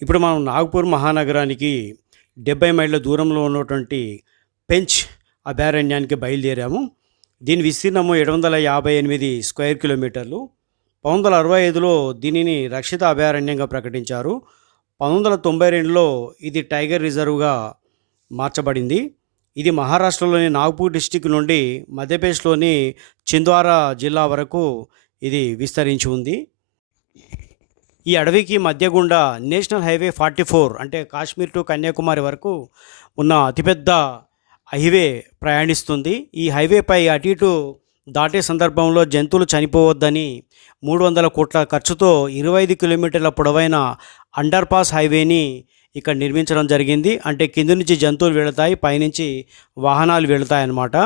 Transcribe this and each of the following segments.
ఇప్పుడు మనం నాగపూర్ మహానగరానికి డెబ్బై మైళ్ళ దూరంలో ఉన్నటువంటి పెంచ్ అభయారణ్యానికి బయలుదేరాము. దీని విస్తీర్ణము ఏడు వందల యాభై ఎనిమిది స్క్వేర్ కిలోమీటర్లు. పంతొమ్మిది వందల అరవై ఐదులో దీనిని రక్షిత అభయారణ్యంగా ప్రకటించారు. పంతొమ్మిది వందల తొంభై రెండులో ఇది టైగర్ రిజర్వ్గా మార్చబడింది. ఇది మహారాష్ట్రలోని నాగ్పూర్ డిస్టిక్ నుండి మధ్యప్రదేశ్లోని చింద్వారా జిల్లా వరకు ఇది విస్తరించి ఉంది. ఈ అడవికి మధ్య గుండా నేషనల్ హైవే ఫార్టీ ఫోర్ అంటే కాశ్మీర్ టు కన్యాకుమారి వరకు ఉన్న అతిపెద్ద హైవే ప్రయాణిస్తుంది. ఈ హైవేపై అటు ఇటు దాటే సందర్భంలో జంతువులు చనిపోవద్దని మూడు వందల కోట్ల ఖర్చుతో ఇరవై ఐదు కిలోమీటర్ల పొడవైన అండర్ పాస్ హైవేని ఇక్కడ నిర్మించడం జరిగింది. అంటే కింది నుంచి జంతువులు వెళతాయి పైనుంచి వాహనాలు వెళతాయి అన్నమాట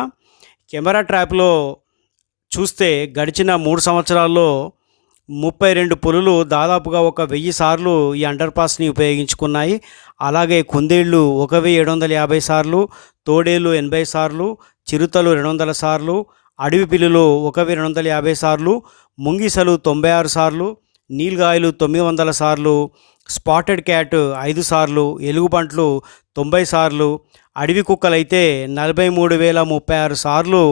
కెమెరా ట్రాప్లో చూస్తే గడిచిన మూడు సంవత్సరాల్లో ముప్పై రెండు పులులు దాదాపుగా ఒక వెయ్యి సార్లు ఈ అండర్ పాస్ని ఉపయోగించుకున్నాయి. అలాగే కుందేళ్ళు ఒక వెయ్యి ఏడు వందల యాభై సార్లు తోడేళ్ళు ఎనభై సార్లు చిరుతలు రెండు వందల సార్లు అడవి పిల్లులు ఒక వెయ్యి రెండు వందల యాభై సార్లు ముంగిసలు తొంభై ఆరు సార్లు నీల్గాయలు తొమ్మిది వందల సార్లు స్పాటెడ్ క్యాట్ ఐదు సార్లు ఎలుగుబంట్లు తొంభై సార్లు అడవి కుక్కలైతే నలభై మూడు వేల ముప్పై ఆరు సార్లు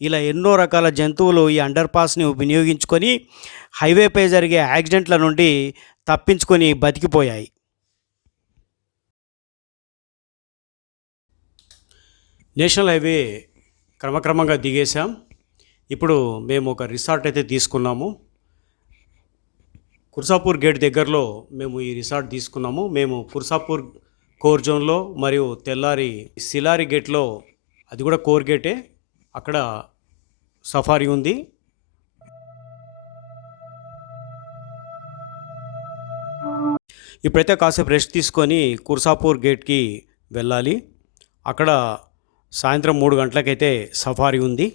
ఇలా ఎన్నో రకాల జంతువులు ఈ అండర్ పాస్ని వినియోగించుకొని హైవేపై జరిగే యాక్సిడెంట్ల నుండి తప్పించుకొని బతికిపోయాయి. నేషనల్ హైవే క్రమక్రమంగా దిగేశాం. ఇప్పుడు మేము ఒక రిసార్ట్ అయితే తీసుకున్నాము. కుర్సాపూర్ గేట్ దగ్గరలో మేము ఈ రిసార్ట్ తీసుకున్నాము. మేము కుర్సాపూర్ కోర్ జోన్లో మరియు తెల్లారి సిలారి గేట్లో అది కూడా కోర్ గేటే. అక్కడ సఫారీ ఉంది. ఇప్పుడైతే కాసేపు రెస్ట్ తీసుకొని కుర్సాపూర్ గేట్కి వెళ్ళాలి. అక్కడ సాయంత్రం మూడు గంటలకైతే సఫారీ ఉంది.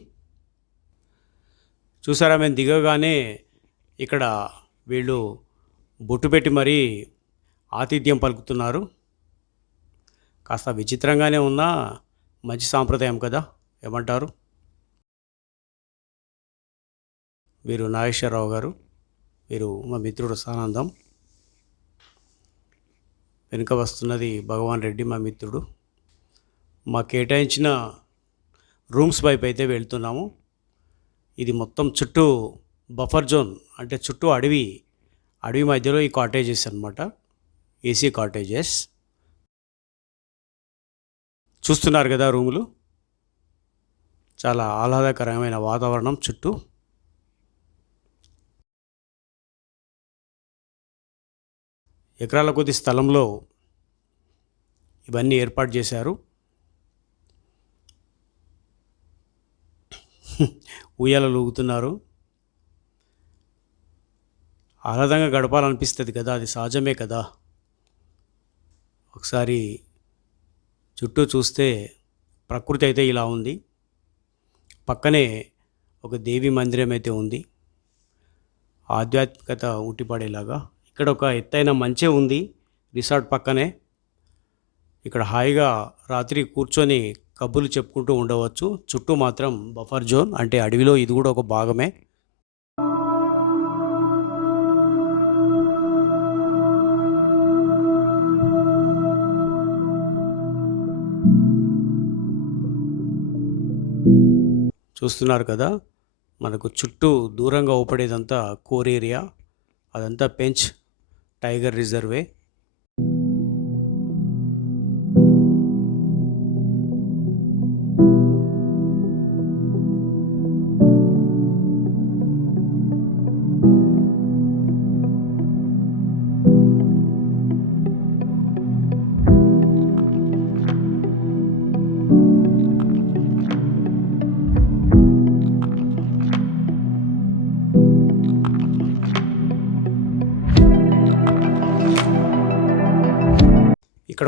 చూసారా మేము దిగగానే ఇక్కడ వీళ్ళు బొట్టు పెట్టి మరీ ఆతిథ్యం పలుకుతున్నారు. కాస్త విచిత్రంగానే ఉన్నా మంచి సాంప్రదాయం కదా ఏమంటారు? వీరు నాగేశ్వరరావు గారు వీరు మా మిత్రుడు సానందం. వెనుక వస్తున్నది భగవాన్ రెడ్డి మా మిత్రుడు. మా కేటాయించిన రూమ్స్ వైపు అయితే వెళ్తున్నాము. ఇది మొత్తం చుట్టూ బఫర్ జోన్ అంటే చుట్టూ అడవి అడవి మధ్యలో ఈ కాటేజెస్ అనమాట ఏసీ కాటేజెస్. చూస్తున్నారు కదా రూములు? చాలా ఆహ్లాదకరమైన వాతావరణం చుట్టూ. ఎకరాల కొద్ది స్థలంలో ఇవన్నీ ఏర్పాటు చేశారు. ఉయ్యాలలు ఊగుతున్నారు ఆహ్లాదంగా గడపాలనిపిస్తుంది కదా అది సహజమే కదా. ఒకసారి చుట్టూ చూస్తే ప్రకృతి అయితే ఇలా ఉంది. పక్కనే ఒక దేవి మందిరం అయితే ఉంది. ఆధ్యాత్మికత ఉట్టిపడేలాగా ఇక్కడ ఒక ఎత్తైన మంచే ఉంది రిసార్ట్ పక్కనే. ఇక్కడ హాయిగా రాత్రి కూర్చొని కబుర్లు చెప్పుకుంటూ ఉండవచ్చు. చుట్టూ మాత్రం బఫర్ జోన్ అంటే అడవిలో ఇది కూడా ఒక భాగమే. చూస్తున్నారు కదా మనకు చుట్టూ దూరంగా ఊపడేదంతా కోర్ ఏరియా అదంతా పెంచ్. టైగర్ రిజర్వే ఇక్కడ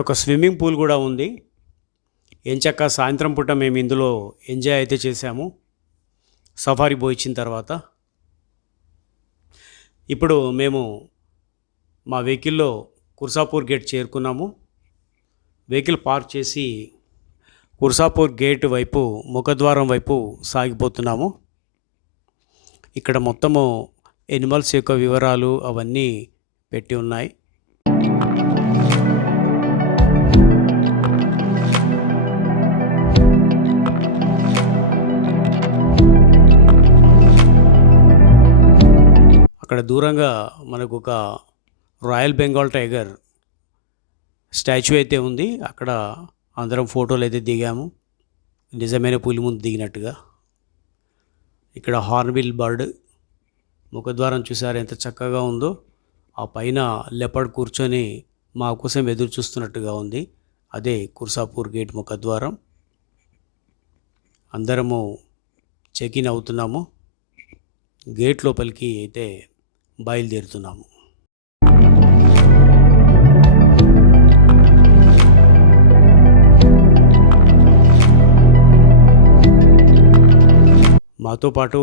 ఒక స్విమ్మింగ్ పూల్ కూడా ఉంది. ఎంచక్క సాయంత్రం పూట మేము ఇందులో ఎంజాయ్ అయితే చేశాము. సఫారీ పోయించిన తర్వాత. ఇప్పుడు మేము మా వెహికల్లో కుర్సాపూర్ గేట్ చేరుకున్నాము. వెహికల్ పార్క్ చేసి కుర్సాపూర్ గేట్ వైపు ముఖద్వారం వైపు సాగిపోతున్నాము. ఇక్కడ మొత్తము ఎనిమల్స్ యొక్క వివరాలు అవన్నీ పెట్టి ఉన్నాయి. అక్కడ దూరంగా మనకు ఒక రాయల్ బెంగాల్ టైగర్ స్టాచ్యూ అయితే ఉంది. అక్కడ అందరం ఫోటోలు అయితే దిగాము. నిజమైన పులి ముందు దిగినట్టుగా. ఇక్కడ హార్న్బిల్ బర్డ్ ముఖద్వారం చూసారు ఎంత చక్కగా ఉందో. ఆ పైన లెపర్డ్ కూర్చొని మా కోసం ఎదురు చూస్తున్నట్టుగా ఉంది. అదే కుర్సాపూర్ గేట్ ముఖద్వారం. అందరము చెక్ ఇన్ అవుతున్నాము. గేట్ లోపలికి అయితే బయలుదేరుతున్నాము. మాతో పాటు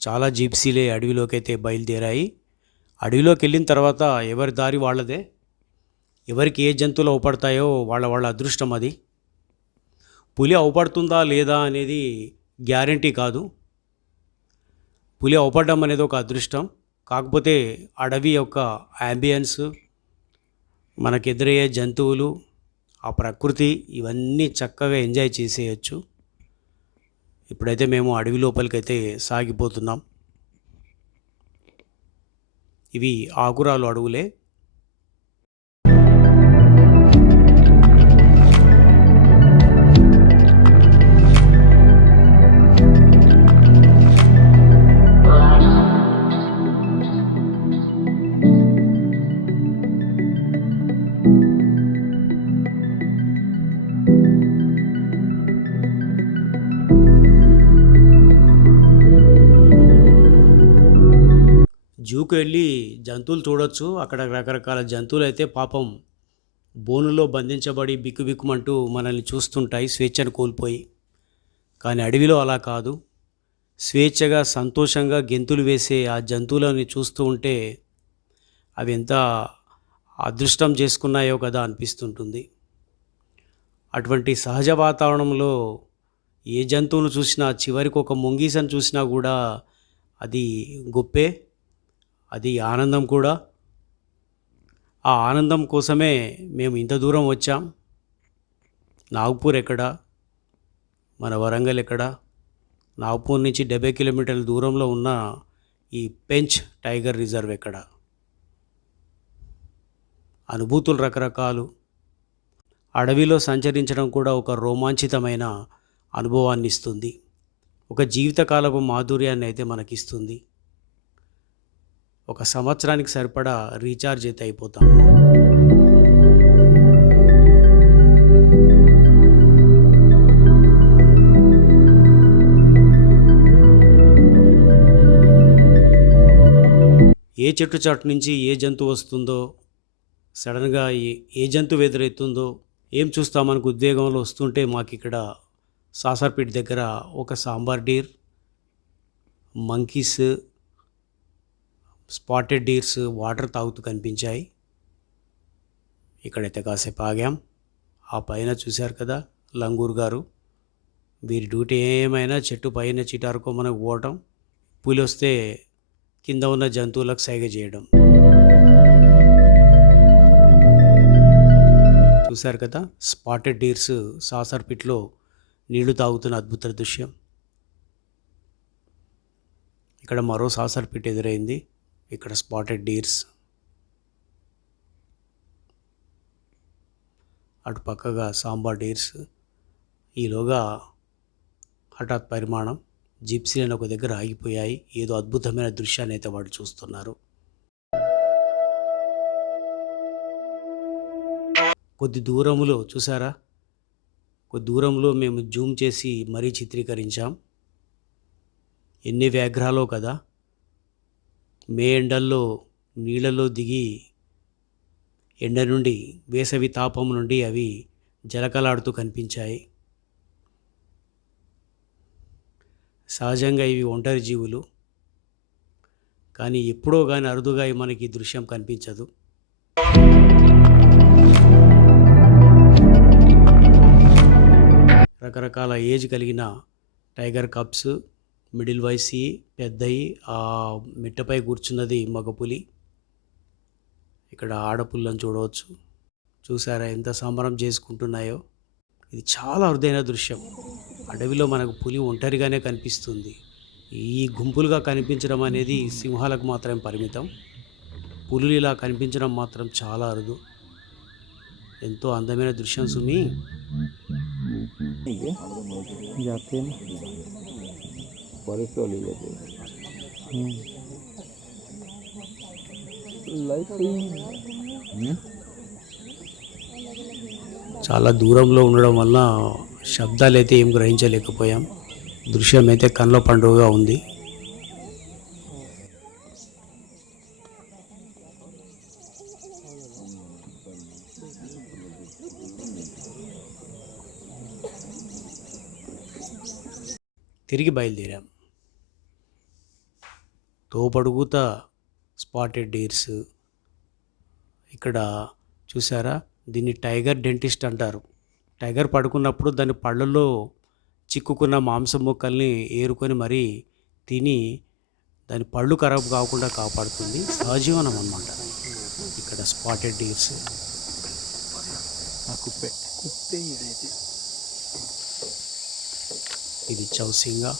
చాలా జీప్సీలే అడవిలోకి అయితే బయలుదేరాయి. అడవిలోకి వెళ్ళిన తర్వాత ఎవరి దారి వాళ్ళదే? ఎవరికి ఏ జంతువులు అవపడతాయో వాళ్ళ వాళ్ళ అదృష్టం అది. పులి అవపడుతుందా లేదా అనేది గ్యారంటీ కాదు. పులి అవపడడం అనేది ఒక అదృష్టం. కాకపోతే అడవి యొక్క యాంబియన్స్ మనకు ఎదురయ్యే జంతువులు ఆ ప్రకృతి ఇవన్నీ చక్కగా ఎంజాయ్ చేసేయచ్చు. ఇప్పుడైతే మేము అడవి లోపలికైతే సాగిపోతున్నాం. ఇవి ఆకురాలు అడవులే. జూకు వెళ్ళి జంతువులు చూడొచ్చు. అక్కడ రకరకాల జంతువులు అయితే పాపం బోనులో బంధించబడి బిక్కుబిక్కుమంటూ మనల్ని చూస్తుంటాయి స్వేచ్ఛను కోల్పోయి. కానీ అడవిలో అలా కాదు. స్వేచ్ఛగా సంతోషంగా గెంతులు వేసే ఆ జంతువులని చూస్తూ ఉంటే అవి ఎంత అదృష్టం చేసుకున్నాయో కదా అనిపిస్తుంటుంది. అటువంటి సహజ వాతావరణంలో ఏ జంతువును చూసినా చివరికి ఒక ముంగీసను చూసినా కూడా అది గొప్పే. అది ఆనందం కూడా. ఆ ఆనందం కోసమే మేము ఇంత దూరం వచ్చాం. నాగ్పూర్ ఎక్కడ? మన వరంగల్ ఎక్కడ? నాగ్పూర్ నుంచి డెబ్బై కిలోమీటర్ల దూరంలో ఉన్న ఈ పెంచ్ టైగర్ రిజర్వ్ ఎక్కడ? అనుభూతులు రకరకాలు. అడవిలో సంచరించడం కూడా ఒక రోమాంచితమైన అనుభవాన్ని ఇస్తుంది ఒక జీవితకాలపు మాధుర్యాన్ని అయితే మనకిస్తుంది. ఒక సంవత్సరానికి సరిపడా రీఛార్జ్ అయితే అయిపోతాము. ఏ చెట్టు చాటు నుంచి ఏ జంతువు వస్తుందో సడన్గా ఏ జంతువు ఎదురెత్తుందో ఏం చూస్తామనుకు ఉద్వేగంలో వస్తుంటే మాకు ఇక్కడ సాసర్పేట దగ్గర ఒక sambar deer monkeys spotted deers water తాగుతూ కనిపించాయి. ఇక్కడైతే కాసేపు ఆగాం. ఆ పైన చూశారు కదా లంగూర్ గారు. వీరి డ్యూటీ ఏమైనా చెట్టు పైన చిటారుకో మనకు పోవటం పులి వస్తే కింద ఉన్న జంతువులకు సైగ చేయడం. చూశారు కదా స్పాటెడ్ డీర్స్ సాసర్ పిట్లో నీళ్ళు తాగుతున్న అద్భుత దృశ్యం. ఇక్కడ మరో సాసర్ పిట్ ఎదురైంది. ఇక్కడ స్పాటెడ్ డీర్స్ అటు పక్కగా సాంబార్ డీర్స్ ఈలోగా హఠాత్ పరిమాణం జిప్సీలను ఒక దగ్గర ఆగిపోయాయి. ఏదో అద్భుతమైన దృశ్యాన్ని అయితే వాడు చూస్తున్నారు. కొద్ది దూరములో చూసారా? కొద్ది దూరంలో మేము జూమ్ చేసి మరీ చిత్రీకరించాం. ఎన్ని వ్యాఘ్రాలో కదా? మే ఎండల్లో నీళ్ళలో దిగి ఎండ నుండి వేసవి తాపం నుండి అవి జలకలాడుతూ కనిపించాయి. సహజంగా ఇవి ఒంటరి జీవులు. కానీ ఎప్పుడో కానీ అరుదుగా మనకి దృశ్యం కనిపించదు. రకరకాల ఏజ్ కలిగిన టైగర్ కప్స్ మిడిల్ వయసి పెద్దయి ఆ మిట్టపై కూర్చున్నది మగపులి. ఇక్కడ ఆడపుల్లను చూడవచ్చు. చూసారా ఎంత సంబరం చేసుకుంటున్నాయో. ఇది చాలా అరుదైన దృశ్యం. అడవిలో మనకు పులి ఒంటరిగానే కనిపిస్తుంది. ఈ గుంపులుగా కనిపించడం అనేది సింహాలకు మాత్రమే పరిమితం. పులులు ఇలా కనిపించడం మాత్రం చాలా అరుదు. ఎంతో అందమైన దృశ్యం సుమి. పరిస్థితులు hmm. hmm. చాలా దూరంలో ఉండడం వల్ల శబ్దాలు అయితే ఏం గ్రహించలేకపోయాం. దృశ్యం అయితే కళ్ళ పండుగగా ఉంది. తిరిగి బయలుదేరాం. తోపడుగుత స్పాటెడ్ డీర్స్. ఇక్కడ చూసారా దీన్ని టైగర్ డెంటిస్ట్ అంటారు. టైగర్ పడుకున్నప్పుడు దాని పళ్ళల్లో చిక్కుకున్న మాంసం ముక్కల్ని ఏరుకొని మరీ తిని దాని పళ్ళు ఖరాబ్ కాకుండా కాపాడుతుంది. సహజీవనం అన్నమాట. ఇక్కడ స్పాటెడ్ డీర్స్. ఆ కుప్పే. కుప్పే ఇదైతే. ఇది చౌసింగా.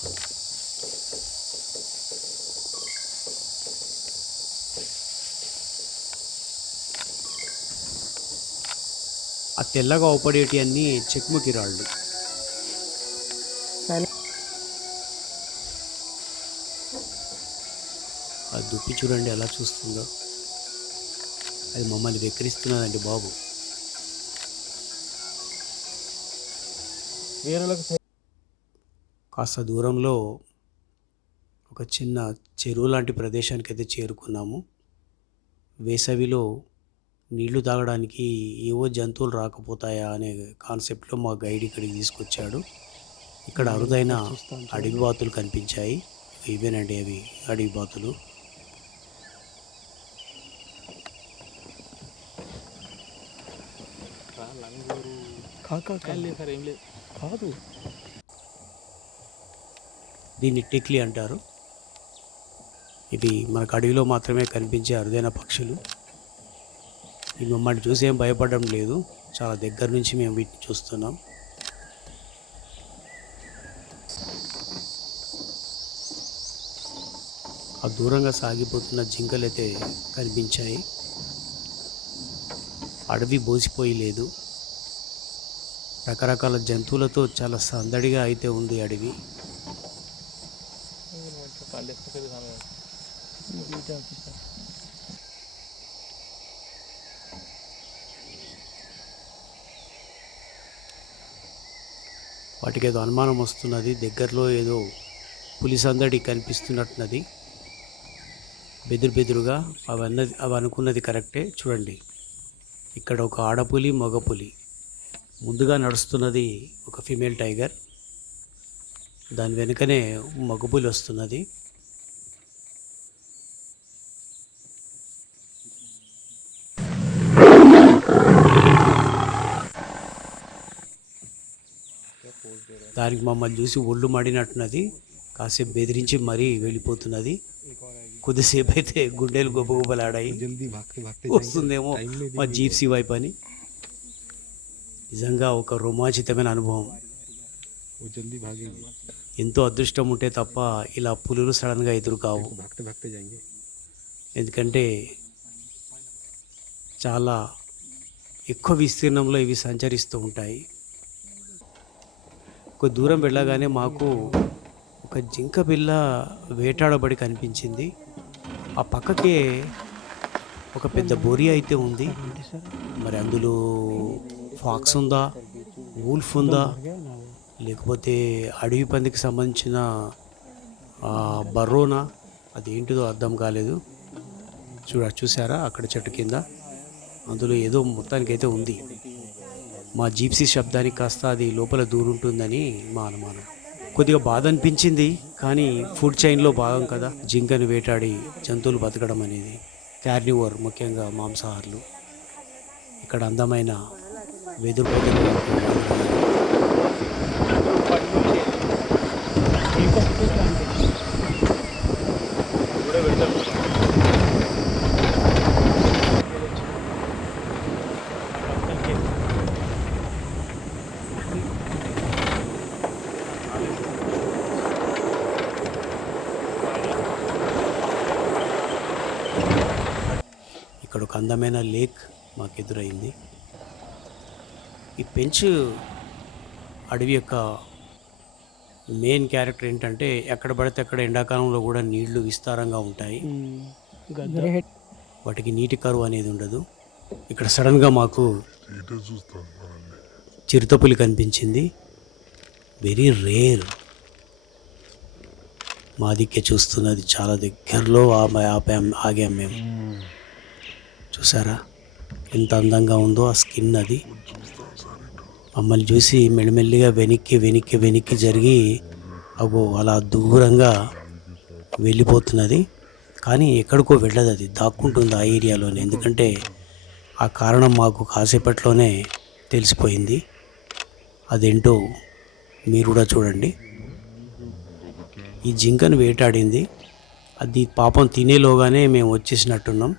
తెల్లగా అవపడేటి అన్నీ చెక్ముకి రాళ్ళు ఆ దుప్పి చూడండి ఎలా చూస్తుందో. అది మమ్మల్ని వెక్కిరిస్తున్నదండి బాబు. కాస్త దూరంలో ఒక చిన్న చెరువు లాంటి ప్రదేశానికి అయితే చేరుకున్నాము. వేసవిలో నీళ్ళు తాగడానికి ఏవో జంతువులు రాకపోతాయా అనే కాన్సెప్ట్లో మా గైడ్ ఇక్కడికి తీసుకొచ్చాడు. ఇక్కడ అరుదైన అడవి బాతులు కనిపించాయి. ఇవేనండి అవి అడవి బాతులు. కాదు. దీన్ని టిక్లీ అంటారు. ఇవి మనకు అడవిలో మాత్రమే కనిపించే అరుదైన పక్షులు. ఇవి మమ్మల్ని చూసి ఏం భయపడడం లేదు. చాలా దగ్గర నుంచి మేము వీటిని చూస్తున్నాం. ఆ దూరంగా సాగిపోతున్న జింకలు అయితే కనిపించాయి. అడవి బోసిపోయి లేదు. రకరకాల జంతువులతో చాలా సందడిగా అయితే ఉంది అడవి. నాకేదో అనుమానం వస్తున్నది. దగ్గరలో ఏదో పులిసందడి కనిపిస్తున్నట్టున్నది. బెదురు బెదురుగా అవి అన్నది అవి అనుకున్నది కరెక్టే. చూడండి. ఇక్కడ ఒక ఆడపులి మగపులి. ముందుగా నడుస్తున్నది ఒక ఫీమేల్ టైగర్. దాని వెనుకనే మగపులి వస్తున్నది. దానికి మమ్మల్ని చూసి ఒళ్ళు మడినట్టున్నది. కాసేపు బెదిరించి మరీ వెళ్ళిపోతున్నది. కొద్దిసేపు అయితే గుండెలు గొప్ప గొప్పలాడాయి వస్తుందేమో మా జీప్సీ వైపు అని. నిజంగా ఒక రోమాంచితమైన అనుభవం. ఎంతో అదృష్టం ఉంటే తప్ప ఇలా పులులు సడన్గా ఎదురు కావు ఎందుకంటే చాలా ఎక్కువ విస్తీర్ణంలో ఇవి సంచరిస్తూ ఉంటాయి. కొద్ది దూరం వెళ్ళగానే మాకు ఒక జింక పిల్ల వేటాడబడి కనిపించింది. ఆ పక్కకే ఒక పెద్ద బొరి అయితే ఉంది. మరి అందులో ఫాక్స్ ఉందా? వూల్ఫ్ ఉందా? లేకపోతే అడవి పందికి సంబంధించిన బర్రోనా? అదేంటిదో అర్థం కాలేదు. చూడ చూసారా అక్కడ చెట్టు కింద. అందులో ఏదో మొత్తానికైతే ఉంది. మా జీప్సీ శబ్దానికి కాస్త అది లోపల దూరుంటుందని మా అనుమానం. కొద్దిగా బాధ అనిపించింది కానీ ఫుడ్ చైన్లో భాగం కదా జింకను వేటాడి జంతువులు బతకడం అనేది. క్యార్నివోర్ ముఖ్యంగా మాంసాహారులు. ఇక్కడ అందమైన వెదురు ఒక అందమైన లేక్ మాకు ఎదురైంది. ఈ పెంచ్ అడవి యొక్క మెయిన్ క్యారెక్టర్ ఏంటంటే ఎక్కడ పడితే అక్కడ ఎండాకాలంలో కూడా నీళ్ళు విస్తారంగా ఉంటాయి. వాటికి నీటి కరువు అనేది ఉండదు. ఇక్కడ సడన్గా మాకు చిరుతపులి కనిపించింది. Very rare. మా దిక్కే చూస్తున్నది చాలా దగ్గరలో ఆ- ఆపాం ఆగాం మేము. చూసారా? ఎంత అందంగా ఉందో ఆ స్కిన్ అది. మమ్మల్ని చూసి మెల్లమెల్లిగా వెనక్కి వెనక్కి వెనక్కి జరిగి అగో అలా దూరంగా వెళ్ళిపోతున్నది. కానీ ఎక్కడికో వెళ్ళదు అది. దాక్కుంటుంది ఆ ఏరియాలోనే. ఎందుకంటే ఆ కారణం మాకు కాసేపట్లోనే తెలిసిపోయింది. అదేంటో మీరు కూడా చూడండి. ఈ జింకను వేటాడింది. అది పాపం తినేలోగానే మేము వచ్చేసినట్టున్నాం.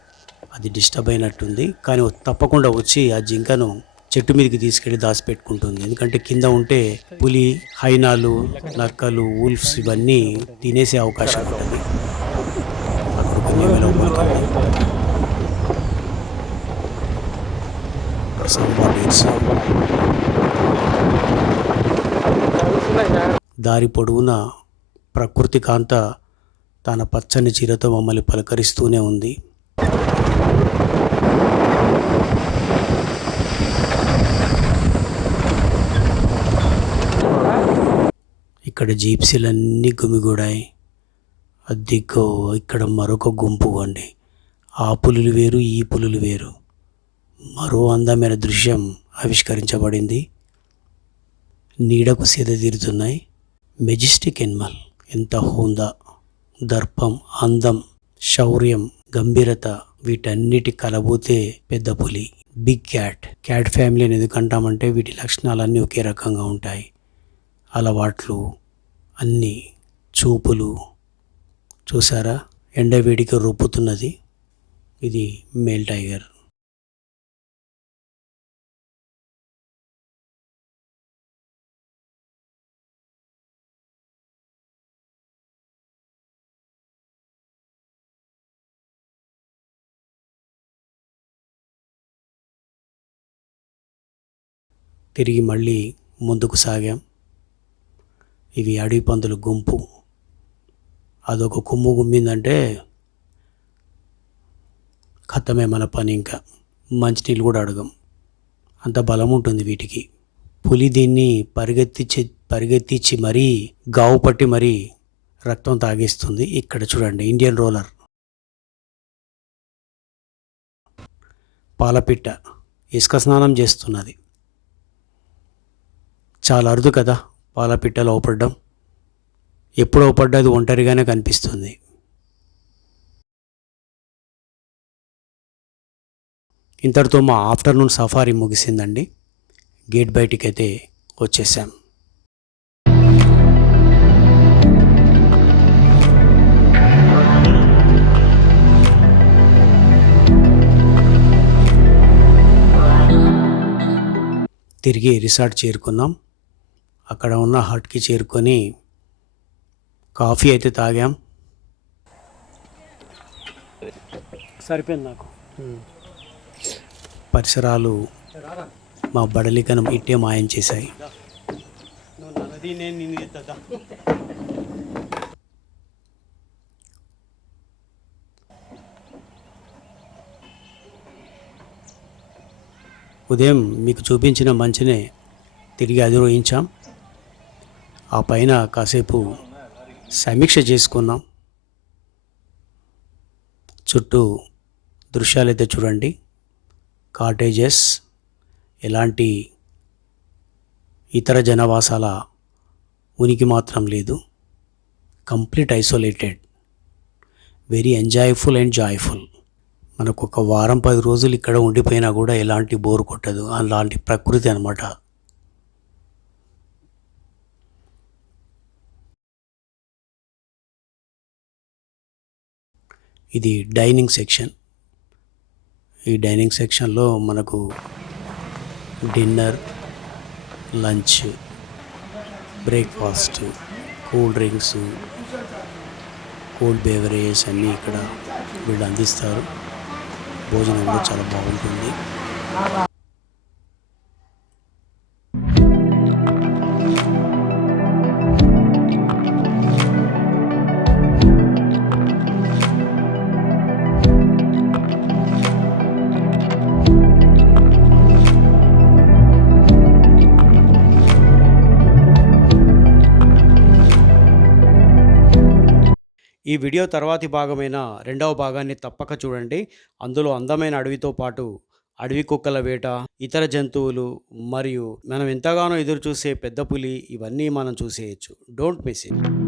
అది డిస్టర్బ్ అయినట్టుంది. కానీ తప్పకుండా వచ్చి ఆ జింకను చెట్టు మీదకి తీసుకెళ్ళి దాచిపెట్టుకుంటుంది. ఎందుకంటే కింద ఉంటే పులి హైనాలు నక్కలు ఊల్ఫ్స్ ఇవన్నీ తినేసే అవకాశం ఉంటుంది. దారి పొడవునా ప్రకృతి కాంత తన పచ్చని చీరతో మమ్మల్ని పలకరిస్తూనే ఉంది. ఇక్కడ జీప్సీలన్నీ గుమిగూడాయి. అద్దెకో ఇక్కడ మరొక గుంపు అండి ఆ పులులు వేరు ఈ పులులు వేరు. మరో అందమైన దృశ్యం ఆవిష్కరించబడింది. నీడకు సేద తీరుతున్నాయి. మెజిస్టిక్ ఎనిమల్ ఎంత హోందా. దర్పం అందం శౌర్యం గంభీరత వీటన్నిటి కలబోతే పెద్ద పులి. Big cat. క్యాట్ ఫ్యామిలీని ఎందుకంటామంటే వీటి లక్షణాలన్నీ ఒకే రకంగా ఉంటాయి. అలవాట్లు అన్ని చూపులు చూసారా? ఎండవేడికి రొప్పుతున్నది ఇది మేల్ టైగర్. తిరిగి మళ్ళీ ముందుకు సాగాం. ఇవి అడవి పందుల గుంపు. అదొక కొమ్ము గుమ్మిందంటే ఖతమే మన పని ఇంకా. మంచినీళ్ళు కూడా అడగం. అంత బలం ఉంటుంది వీటికి. పులి దీన్ని పరిగెత్తిచ్చి పరిగెత్తిచ్చి మరీ గావు పట్టి మరీ రక్తం తాగేస్తుంది. ఇక్కడ చూడండి ఇండియన్ రోలర్. పాలపిట్ట. ఇసుక స్నానం చేస్తున్నది. చాలా అరుదు కదా. పాలపిట్టలు అవపడ్డం ఎప్పుడు అవపడ్డది ఒంటరిగానే కనిపిస్తుంది. ఇంతటితో మా ఆఫ్టర్నూన్ సఫారీ ముగిసిందండి. గేట్ బయటికి అయితే వచ్చేసాం. తిరిగి రిసార్ట్ చేరుకున్నాం. అక్కడ ఉన్న హట్కి చేరుకొని కాఫీ అయితే తాగాం. సరిపోయింది నాకు. పరిసరాలు మా బడలికను ఇట్టే మాయం చేశాయి. ఉదయం మీకు చూపించిన మంచినే తిరిగి అధిరోహించాం. ఆ పైన కాసేపు సమీక్ష చేసుకున్నాం చుట్టూ దృశ్యాలైతే చూడండి. కాటేజెస్ ఎలాంటి ఇతర జనవాసాల ఉనికి మాత్రం లేదు. Complete isolated. Very enjoyful and joyful. మనకు ఒక వారం పది రోజులు ఇక్కడ ఉండిపోయినా కూడా ఎలాంటి బోర్ కొట్టదు. అలాంటి ప్రకృతి అనమాట ఇది డైనింగ్ సెక్షన్. ఈ డైనింగ్ సెక్షన్లో మనకు dinner lunch breakfast cool drinks cold beverages అన్నీ ఇక్కడ వీళ్ళు అందిస్తారు. భోజనం కూడా చాలా బాగుంటుంది. ఈ వీడియో తర్వాతి భాగమైన రెండవ భాగాన్ని తప్పక చూడండి. అందులో అందమైన అడవితో పాటు అడవి కుక్కల వేట ఇతర జంతువులు మరియు మనం ఎంతగానో ఎదురు చూసే పెద్ద పులి ఇవన్నీ మనం చూసేయచ్చు. Don't miss it